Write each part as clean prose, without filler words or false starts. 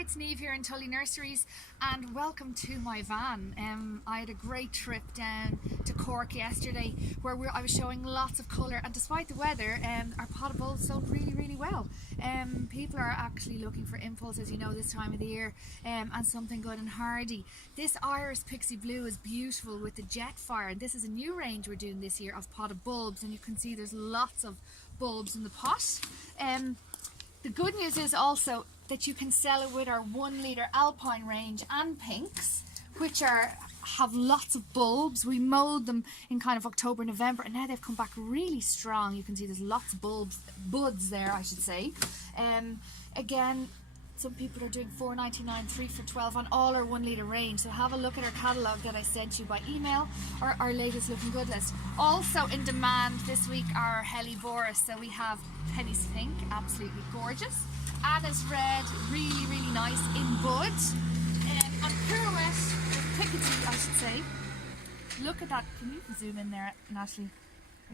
it's Neve here in Tully Nurseries and welcome to my van. I had a great trip down to Cork yesterday where I was showing lots of colour, and despite the weather our potted bulbs sold really well. People are actually looking for impulse, as you know, this time of the year, and something good and hardy. This Iris Pixie Blue is beautiful with the Jetfire, and this is a new range we're doing this year of potted bulbs, and you can see there's lots of bulbs in the pot. The good news is also that you can sell it with our 1 litre Alpine range and pinks, which have lots of bulbs. We mowed them in kind of October, November, and now they've come back really strong. You can see there's lots of buds there, I should say. Again, some people are doing $4.99, 3 for $12 on all our 1 litre range. So have a look at our catalogue that I sent you by email, or our latest looking good list. Also in demand this week are Helleborus. So we have Penny's Pink, absolutely gorgeous. Anna's Red, really nice in bud. And Pirouette, or Picotee I should say. Look at that, can you zoom in there, Natalie?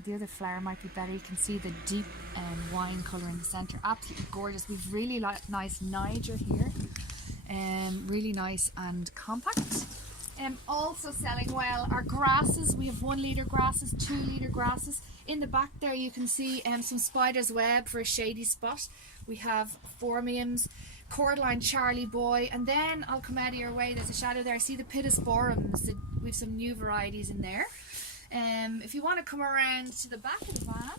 The other flower might be better. You can see the deep wine colour in the centre. Absolutely gorgeous. We've really nice Niger here. Really nice and compact. Also selling well are grasses. We have 1 litre grasses, 2 litre grasses. In the back there you can see some spider's web for a shady spot. We have phormiums, Coraline Charlie boy, and then I'll come out of your way, there's a shadow there. See the pittosporums. We've some new varieties in there. If you want to come around to the back of the van,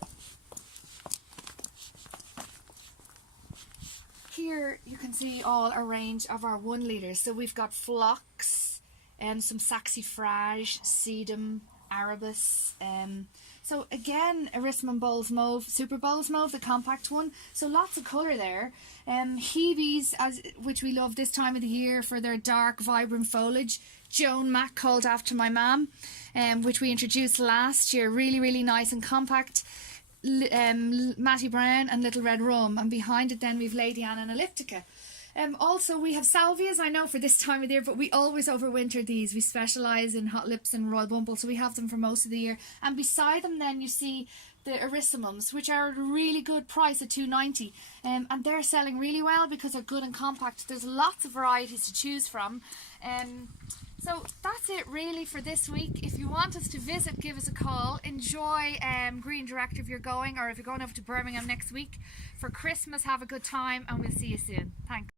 here you can see all a range of our 1 litres. So we've got phlox, some saxifrage, sedum, arabis. So again, Arisa Bowls Mauve, Super Bowls Mauve, the compact one. So lots of colour there. Hebes, which we love this time of the year for their dark, vibrant foliage. Joan Mac, called after my mum, which we introduced last year. Really nice and compact. Matty Brown and Little Red Rum. And behind it then we've Lady Anne and Elliptica. Also we have salvias, I know, for this time of the year, but we always overwinter these. We specialise in hot lips and royal bumble, so we have them for most of the year. And beside them then you see the Arisimums, which are at a really good price at $2.90, and they're selling really well because they're good and compact. There's lots of varieties to choose from. So that's it really for this week. If you want us to visit, give us a call. Enjoy Green Director if you're going, or if you're going over to Birmingham next week for Christmas, have a good time, and we'll see you soon. Thanks.